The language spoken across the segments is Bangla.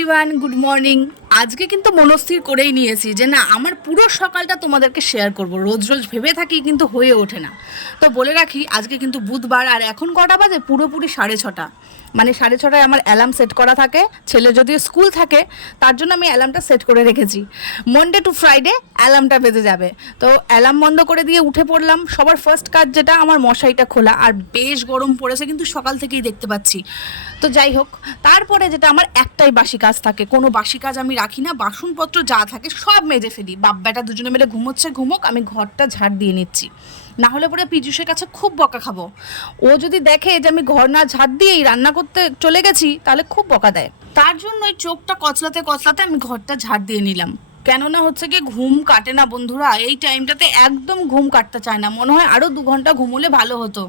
Everyone, good morning. আজকে কিন্তু মনস্থির করেই নিয়েছি যে না, আমার পুরো সকালটা তোমাদেরকে শেয়ার করব। রোজ রোজ ভেবে থাকি কিন্তু হয়ে ওঠে না। তো বলে রাখি, আজকে কিন্তু বুধবার, আর এখন কটা বাজে? পুরোপুরি 6:30। মানে 6:30টায় আমার অ্যালার্ম সেট করা থাকে। ছেলে যদিও স্কুল থাকে, তার জন্য আমি অ্যালার্মটা সেট করে রেখেছি। মনডে টু ফ্রাইডে অ্যালার্মটা বেজে যাবে। তো অ্যালার্ম বন্ধ করে দিয়ে উঠে পড়লাম। সবার ফার্স্ট কাজ যেটা, আমার মশারিটা খোলা। আর বেশ গরম পড়েছে কিন্তু সকাল থেকেই দেখতে পাচ্ছি। তো যাই হোক, তারপরে যেটা আমার একটাই বাসি কাজ থাকে, কোনো বাসি কাজ আমি রাখি না। বাসনপত্র যা থাকে সব মেজে ফেলি। বাপ বেটা দুজনে মিলে ঘুমোচ্ছে ঘুমোক, আমি ঘরটা ঝাড় দিয়ে নিচ্ছি। না হলে পরে পীযূষের কাছে খুব বকা খাবো। ও যদি দেখে যে আমি ঘর না ঝাড় দিয়েই রান্না করতে চলে গেছি, তাহলে খুব বকা দেয়। তার জন্যই চোখটা কচলাতে কচলাতে আমি ঘরটা ঝাড় দিয়ে নিলাম। কেননা হচ্ছে কি, ঘুম কাটে না বন্ধুরা। এই টাইমটাতে একদম ঘুম কাটতে চায় না। মনে হয় আরও 2 ঘন্টা ঘুমোলে ভালো হতো।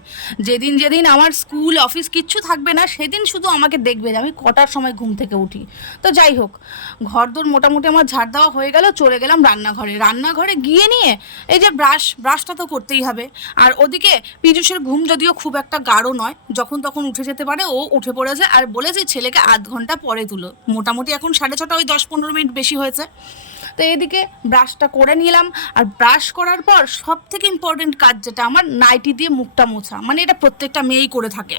যেদিন যেদিন আমার স্কুল অফিস কিচ্ছু থাকবে না, সেদিন শুধু আমাকে দেখবে যে আমি কটার সময় ঘুম থেকে উঠি। তো যাই হোক, ঘরদোর মোটামুটি আমার ঝাড় দেওয়া হয়ে গেল। চলে গেলাম রান্নাঘরে। রান্নাঘরে গিয়ে নিয়ে এই যে ব্রাশটা তো করতেই হবে। আর ওদিকে পীযূষের ঘুম যদিও খুব একটা গাঢ় নয়, যখন তখন উঠে যেতে পারে। ও উঠে পড়েছে আর বলেছে ছেলেকে আধ ঘন্টা পরে তুলো। মোটামুটি এখন 6:30, ওই 10-15 মিনিট বেশি হয়েছে। তো এদিকে ব্রাশটা করে নিলাম। আর ব্রাশ করার পর সব থেকে ইম্পর্টেন্ট কাজ যেটা আমার, নাইটি দিয়ে মুখটা মোছা। মানে এটা প্রত্যেকটা মেয়েই করে থাকে।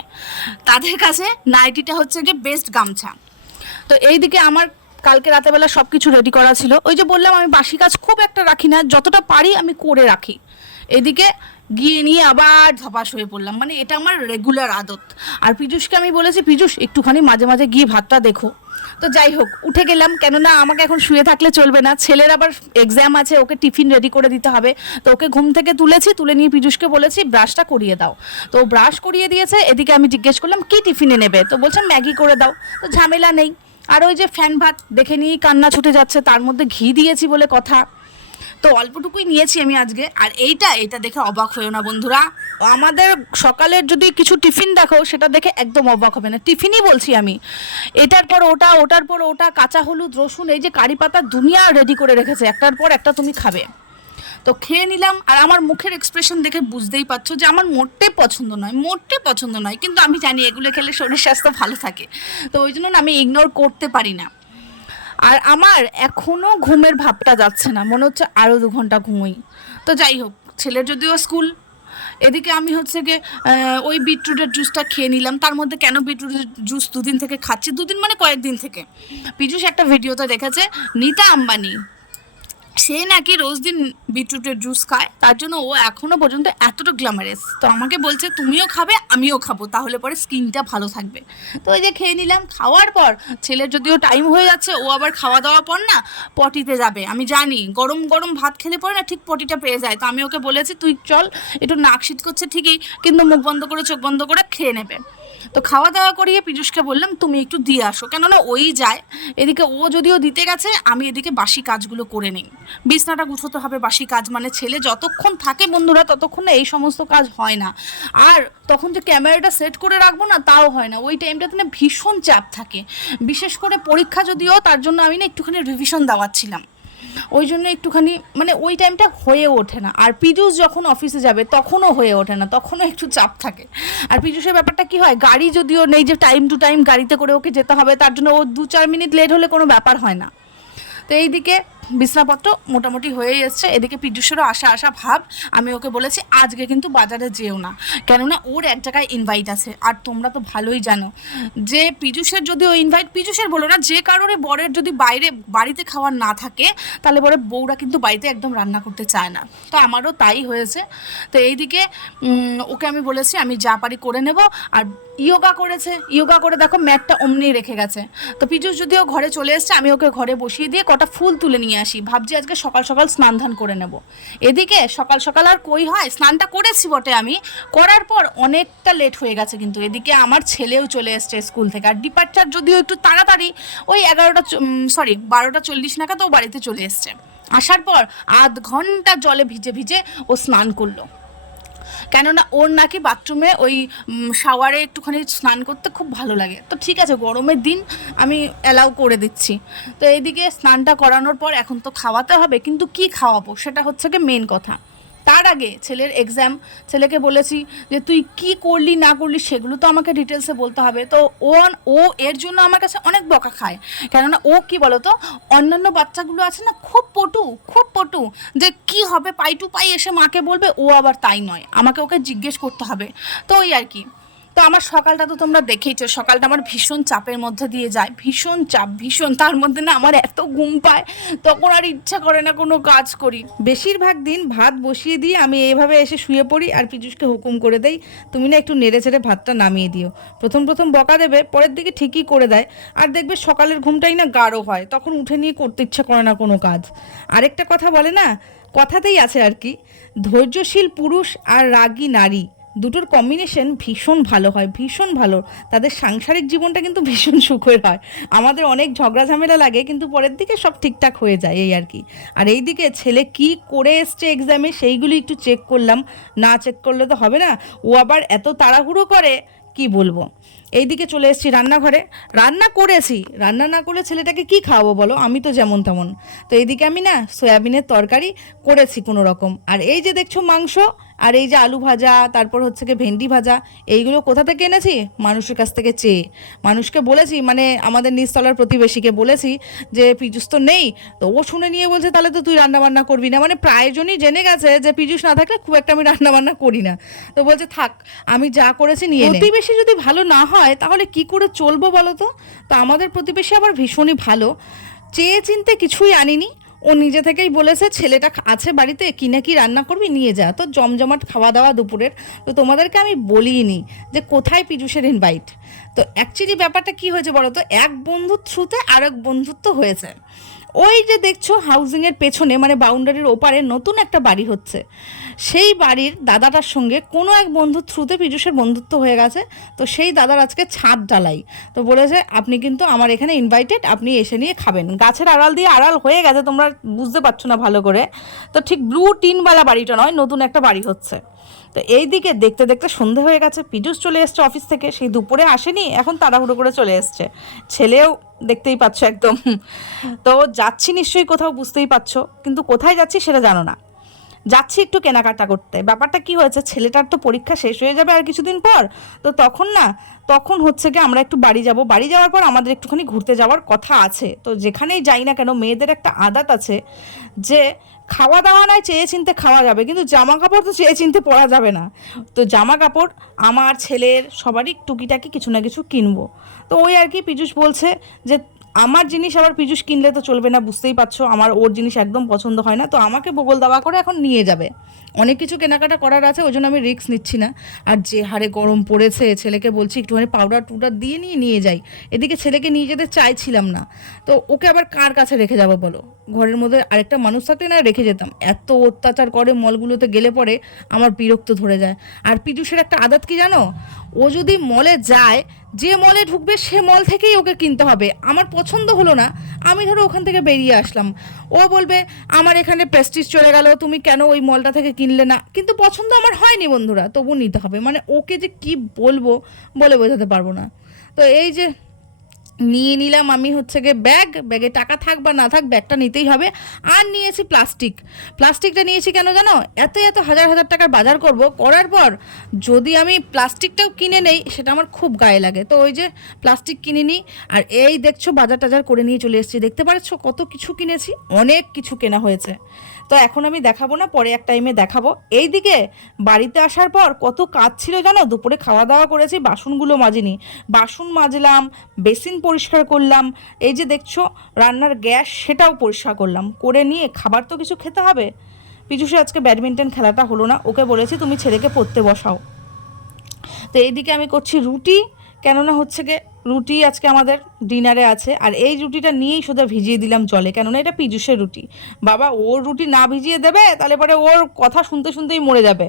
তাদের কাছে নাইটিটা হচ্ছে গিয়ে বেস্ট গামছা। তো এইদিকে আমার কালকে রাতেবেলা সব কিছু রেডি করা ছিল। ওই যে বললাম, আমি বাসি কাজ খুব একটা রাখি না, যতটা পারি আমি করে রাখি। এদিকে গিয়ে নিয়ে আবার ধপাস হয়ে পড়লাম। মানে এটা আমার রেগুলার আদত। আর পীযূষকে আমি বলেছি, পীযূষ একটুখানি মাঝে মাঝে গিয়ে ভাতটা দেখো। তো যাই হোক, উঠে গেলাম। কেননা আমাকে এখন শুয়ে থাকলে চলবে না। ছেলের আবার এক্সাম আছে, ওকে টিফিন রেডি করে দিতে হবে। তো ওকে ঘুম থেকে তুলেছি, তুলে নিয়ে পীযূষকে বলেছি ব্রাশটা করিয়ে দাও। তো ব্রাশ করিয়ে দিয়েছে। এদিকে আমি জিজ্ঞেস করলাম কি টিফিনে নেবে, তো বলছে ম্যাগি করে দাও। তো ঝামেলা নেই। আর ওই যে ফ্যান ভাত দেখে নিয়েই কান্না ছুটে যাচ্ছে, তার মধ্যে ঘি দিয়েছি বলে কথা। তো অল্পটুকুই নিয়েছি আমি আজকে। আর এইটা দেখে অবাক হয়েও না বন্ধুরা। আমাদের সকালের যদি কিছু টিফিন দেখো, সেটা দেখে একদম অবাক হবে না। টিফিনই বলছি আমি। এটার পর ওটা, ওটার পর ওটা, কাঁচা হলুদ, রসুন, এই যে কারি পাতা দুনিয়া রেডি করে রেখেছে। একটার পর একটা তুমি খাবে। তো খেয়ে নিলাম। আর আমার মুখের এক্সপ্রেশন দেখে বুঝতেই পারছো যে আমার মোটে পছন্দ নয়। কিন্তু আমি জানি এগুলো খেলে শরীর স্বাস্থ্য ভালো থাকে। তো ওই জন্য আমি ইগনোর করতে পারি না। আর আমার এখনও ঘুমের ভাবটা যাচ্ছে না, মনে হচ্ছে আরও 2 ঘন্টা ঘুমোই। তো যাই হোক, ছেলের যদিও স্কুল। এদিকে আমি হচ্ছে গিয়ে ওই বিটরুটের জুসটা খেয়ে নিলাম। তার মধ্যে কেন বিটরুটের জুস 2 দিন থেকে খাচ্ছি, 2 দিন মানে কয়েকদিন থেকে, পীযূষ একটা ভিডিওতে দেখেছে নীতা আম্বানি, সে নাকি রোজ দিন বিটরুটের জুস খায়, তার জন্য ও এখনো পর্যন্ত এতটা গ্ল্যামারাস। তো আমাকে বলছে তুমিও খাবে আমিও খাবো, তাহলে পরে স্কিনটা ভালো থাকবে। তো ওই যে খেয়ে নিলাম। খাওয়ার পর ছেলের যদিও টাইম হয়ে যাচ্ছে, ও আবার খাওয়া দাওয়ার পর না পটিতে যাবে। আমি জানি গরম গরম ভাত খেলে পরে না ঠিক পটিটা পেয়ে যায়। তো আমি ওকে বলেছি তুই চল, একটু নাক শীত করছে ঠিকই, কিন্তু মুখ বন্ধ করে চোখ বন্ধ করে খেয়ে নেবে। তো খাওয়া দাওয়া করিয়ে পীযূষকে বললাম তুমি একটু দিয়ে আসো, কেননা ওই যায়। এদিকে ও যদিও দিতে গেছে, আমি এদিকে বাসি কাজগুলো করে নিই। বিছনাটা গুছোতে হবে, বাসি কাজ মানে ছেলে যতক্ষণ থাকে বন্ধুরা ততক্ষণ না এই সমস্ত কাজ হয় না। আর তখন যে ক্যামেরাটা সেট করে রাখবো না, তাও হয় না। ওই টাইমটাতে না ভীষণ চাপ থাকে। বিশেষ করে পরীক্ষা যদিও, তার জন্য আমি না একটুখানি রিভিশন দেওয়াচ্ছিলাম। ওই জন্য একটুখানি মানে ওই টাইমটা হয়ে ওঠে না। আর পীযূষ যখন অফিসে যাবে তখনও হয়ে ওঠে না, তখনও একটু চাপ থাকে। আর পীযূষের ব্যাপারটা কি হয়, গাড়ি যদিও নেই যে টাইম টু টাইম গাড়িতে করে ওকে যেতে হবে, তার জন্য ও 2-4 মিনিট লেট হলে কোনো ব্যাপার হয় না। তো এইদিকে বিছনাপত্র মোটামুটি হয়েই এসছে। এদিকে পীযূষেরও আশা ভাব। আমি ওকে বলেছি আজকে কিন্তু বাজারে যেও না, কেননা ওর এক জায়গায় ইনভাইট আছে। আর তোমরা তো ভালোই জানো যে পীযূষের যদি ওই ইনভাইট, পীযূষের বলো না, যে কারোর বরের যদি বাড়িতে খাওয়ার না থাকে, তাহলে বলে বউরা কিন্তু বাড়িতে একদম রান্না করতে চায় না। তো আমারও তাই হয়েছে। তো এইদিকে ওকে আমি বলেছি আমি যা পারি করে নেব। আর ইয়োগা করেছে, ইয়োগা করে দেখো ম্যাটটা অমনি রেখে গেছে। তো পীযূষ যদিও ঘরে চলে এসছে, আমি ওকে ঘরে বসিয়ে দিয়ে কটা ফুল তুলে নিয়ে আসি। ভাবছি আজকে সকাল সকাল স্নান ধান করে নেব। এদিকে সকাল সকাল আর কই হয়, স্নানটা করেছি বটে আমি, করার পর অনেকটা লেট হয়ে গেছে। কিন্তু এদিকে আমার ছেলেও চলে এসছে স্কুল থেকে। আর ডিপার্চার যদিও একটু তাড়াতাড়ি, ওই 12:40 নাগাদ ও বাড়িতে চলে এসছে। আসার পর আধ ঘন্টা জলে ভিজে ভিজে ও স্নান করলো। কেননা ওর নাকি বাথরুমে ওই শাওয়ারে একটুখানি স্নান করতে খুব ভালো লাগে। তো ঠিক আছে, গরমের দিন আমি অ্যালাউ করে দিচ্ছি। তো এইদিকে স্নানটা করানোর পর এখন তো খাওয়াতে হবে, কিন্তু কি খাওয়াবো সেটা হচ্ছে কি মেন কথা। তার আগে ছেলের এক্সাম, ছেলেকে বলেছি যে তুই কি করলি না করলি সেগুলো তো আমাকে ডিটেলসে বলতে হবে। তো ও এর জন্য আমার কাছে অনেক বকা খায়, কেননা ও কি বলতো, অন্যান্য বাচ্চাগুলো আছে না খুব পটু যে কি হবে পাই টু পাই এসে মাকে বলবে, ও আবার তাই নয়, আমাকে ওকে জিজ্ঞেস করতে হবে। তো ওই আর কি। তো আমার সকালটা তো তোমরা দেখেইছো, সকালটা আমার ভীষণ চাপের মধ্যে দিয়ে যায়, ভীষণ চাপ, ভীষণ। তার মধ্যে না আমার এত ঘুম পায়, তখন আর ইচ্ছা করে না কোনো কাজ করি। বেশিরভাগ দিন ভাত বসিয়ে দিয়ে আমি এইভাবে এসে শুয়ে পড়ি আর পীযূষকে হুকুম করে দেই, তুমি না একটু নেড়ে চেড়ে ভাতটা নামিয়ে দিও। প্রথম প্রথম বকা দেবে, পরের দিকে ঠিকই করে দেয়। আর দেখবে সকালের ঘুমটাই না গাঢ় হয়, তখন উঠে নিয়ে করতে ইচ্ছা করে না কোনো কাজ। আরেকটা কথা বলে না, কথাতেই আছে আর কি, ধৈর্যশীল পুরুষ আর রাগী নারী দুটোর কম্বিনেশন ভীষণ ভালো হয়, ভীষণ ভালো। তাদের সাংসারিক জীবনটা কিন্তু ভীষণ সুখের হয়। আমাদের অনেক ঝগড়া ঝামেলা লাগে, কিন্তু পরের দিকে সব ঠিকঠাক হয়ে যায়, এই আর কি। আর এই দিকে ছেলে কি করে এসছে এক্সামে সেইগুলি একটু চেক করলাম, না চেক করলে তো হবে না। ও আবার এত তাড়াহুড়ো করে কি বলবো। এইদিকে চলে এসেছি রান্নাঘরে, রান্না করেছি, রান্না না করলে ছেলেটাকে কি খাওয়াবো বলো, আমি তো যেমন তেমন। তো এইদিকে আমি না সয়াবিনের তরকারি করেছি কোনো রকম, আর এই যে দেখছো মাংস, আর এই যে আলু ভাজা, তারপর হচ্ছে কি ভেন্ডি ভাজা, এইগুলো কোথা থেকে এনেছি, মানুষের কাছ থেকে চেয়ে। মানুষকে বলেছি, মানে আমাদের নিচতলার প্রতিবেশীকে বলেছি যে পীযূষ তো নেই, তো ও শুনে নিয়ে বলছে তাহলে তো তুই রান্না বান্না করবি না, মানে প্রায়জনই জেনে গেছে যে পীযূষ না থাকলে খুব একটা আমি রান্না বান্না করি না। তো বলছে থাক, আমি যা করেছি নিয়ে নে। প্রতিবেশী যদি ভালো না হয় তাহলে কি করে চলবো বলো তো। তো আমাদের প্রতিবেশী আবার ভীষণই ভালো, চেয়ে চিনতে কিছুই আনিনি। ও নিজে থেকেই বলেছে ছেলেটা আছে বাড়িতে, কি না কি রান্না করবি নিয়ে যা, তো জমজমাট খাওয়া দাওয়া দুপুরের। তো তোমাদেরকে আমি বলিনি যে কোথায় পীযূষের ইনভাইট। তো অ্যাকচুয়ালি ব্যাপারটা কি হয়েছে বলো তো, এক বন্ধুর থ্রুতে আরেক বন্ধুত্ব হয়েছে। ওই যে দেখছো হাউজিংয়ের পেছনে, মানে বাউন্ডারির ওপারে নতুন একটা বাড়ি হচ্ছে, সেই বাড়ির দাদাটার সঙ্গে কোনো এক বন্ধুর থ্রুতে পীযূষের বন্ধুত্ব হয়ে গেছে। তো সেই দাদার আজকে ছাদ ঢালাই, তো বলেছে আপনি কিন্তু আমার এখানে ইনভাইটেড, আপনি এসে নিয়ে খাবেন। গাছের আড়াল দিয়ে আড়াল হয়ে গেছে, তোমরা বুঝতে পারছো না ভালো করে। তো ঠিক ব্লু টিনওয়ালা বাড়িটা নয়, নতুন একটা বাড়ি হচ্ছে। তো এই দিকে দেখতে দেখতে সন্ধে হয়ে গেছে, পীযূষ চলে এসছে অফিস থেকে, সেই দুপুরে আসেনি, এখন তাড়াহুড়ো করে চলে এসছে। ছেলেও দেখতেই পাচ্ছ একদম। তো যাচ্ছি নিশ্চয়ই কোথাও, বুঝতেই পারছো, কিন্তু কোথায় যাচ্ছি সেটা জানো না। যাচ্ছি একটু কেনাকাটা করতে। ব্যাপারটা কি হয়েছে, ছেলেটার তো পরীক্ষা শেষ হয়ে যাবে আর কিছুদিন পর, তো তখন হচ্ছে কি আমরা একটু বাড়ি যাব, বাড়ি যাওয়ার পর আমাদের একটুখানি ঘুরতে যাওয়ার কথা আছে। তো যেখানেই যাই না কেন মেয়েদের একটা আদাত আছে যে খাওয়া দাওয়া নয় চেয়ে চিনতে খাওয়া যাবে, কিন্তু জামা কাপড় তো চেয়ে চিনতে পরা যাবে না। তো জামা কাপড় আমার ছেলের সবারই টুকিটাকি কিছু না কিছু কিনবো। তো ওই আর কি, পীযূষ বলছে যে আমার জিনিস আবার পীযূষ কিনলে তো চলবে না, বুঝতেই পারছো আমার ওর জিনিস একদম পছন্দ হয় না, তো আমাকে বগল দাওয়া করে এখন নিয়ে যাবে। অনেক কিছু কেনাকাটা করার আছে, ওই জন্য আমি রিস্ক নিচ্ছি না। আর যে হারে গরম পড়েছে, ছেলেকে বলছি একটুখানি পাউডার টুডার দিয়ে নিয়ে যাই। এদিকে ছেলেকে নিয়ে যেতে চাইছিলাম না, তো ওকে আবার কার কাছে রেখে যাবো বলো। ঘরের মধ্যে আরেকটা মানুষ থাকলে না রেখে যেতাম, এত অত্যাচার করে মলগুলোতে গেলে পরে আমার বিরক্ত ধরে যায়। আর পীযূষের একটা আদত কি জানো, ও যদি মলে যায়, যে মলে ঢুকবে সে মল থেকেই ওকে কিনতে হবে। আমার পছন্দ হলো না, আমি ধরো ওখান থেকে বেরিয়ে আসলাম, ও বলবে আমার এখানে প্রেস্টিজ চলে গেল, তুমি কেন ওই মলটা থেকে কিনলে না, কিন্তু পছন্দ আমার হয়নি বন্ধুরা, তবু নিতে হবে। মানে ওকে যে কি বলবো বলে বোঝাতে পারবো না। তো এই যে নিয়ে নিলাম আমি হচ্ছে গিয়ে ব্যাগে টাকা থাক বা না থাক ব্যাগটা নিতেই হবে। আর নিয়েছি প্লাস্টিকটা নিয়েছি কেন জানো, এত এত হাজার হাজার টাকার বাজার করার পর যদি আমি প্লাস্টিকটাও কিনে নেই সেটা আমার খুব গায়ে লাগে। তো ওই যে প্লাস্টিক কিনে নিই। আর এই দেখছো বাজার টাজার করে নিয়ে চলে এসেছি, দেখতে পাচ্ছো কত কিছু কিনেছি, অনেক কিছু কেনা হয়েছে। তো এখন আমি দেখাবো না, পরে এক টাইমে দেখাবো। এইদিকে বাড়িতে আসার পর কত কাজ ছিল জানো, দুপুরে খাওয়া দাওয়া করেছি, বাসনগুলো মাজিনি, বাসন মাজলাম, বেসিন পরিষ্কার করলাম, এই যে দেখছো রান্নার গ্যাস সেটাও পরিষ্কার করলাম, করে নিয়ে খাবার তো কিছু খেতে হবে। পীযূষের আজকে ব্যাডমিন্টন খেলাটা হলো না, ওকে বলেছি তুমি ছেলেকে পড়তে বসাও। তো এইদিকে আমি করছি রুটি, কেননা হচ্ছে গিয়ে রুটি আজকে আমাদের ডিনারে আছে। আর এই রুটিটা নিয়েই সোজা ভিজিয়ে দিলাম জলে, কেননা এটা পীযূষের রুটি। বাবা ওর রুটি না ভিজিয়ে দেবে তাহলে পরে ওর কথা শুনতে শুনতেই মরে যাবে।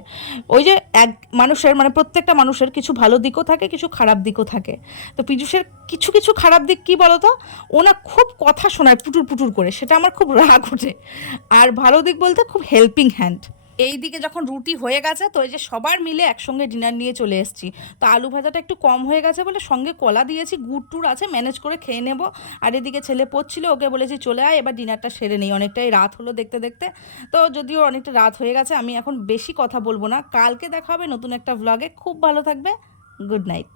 ওই যে এক মানুষের, মানে প্রত্যেকটা মানুষের কিছু ভালো দিকও থাকে, কিছু খারাপ দিকও থাকে। তো পীযূষের কিছু কিছু খারাপ দিক কী বলো তো, ও না খুব কথা শোনায় পুটুর পুটুর করে, সেটা আমার খুব রাগ ওঠে। আর ভালো দিক বলতে খুব হেল্পিং হ্যান্ড, এই দিকে যখন রুটি হয়ে গেছে তো এই যে সবার মিলে একসঙ্গে ডিনার নিয়ে চলে এসেছি। তো আলু ভাজাটা একটু কম হয়ে গেছে বলে সঙ্গে কলা দিয়েছি, গুড় টুর আছে, ম্যানেজ করে খেয়ে নেব। আর এদিকে ছেলে পড়ছিল, ওকে বলেছি চলে আয় এবার ডিনারটা সেরে নেই, অনেকটাই রাত হলো দেখতে দেখতে। তো যদিও অনেকটা রাত হয়ে গেছে, আমি এখন বেশি কথা বলবো না, কালকে দেখা হবে নতুন একটা ভ্লগে। খুব ভালো থাকবে, গুড নাইট।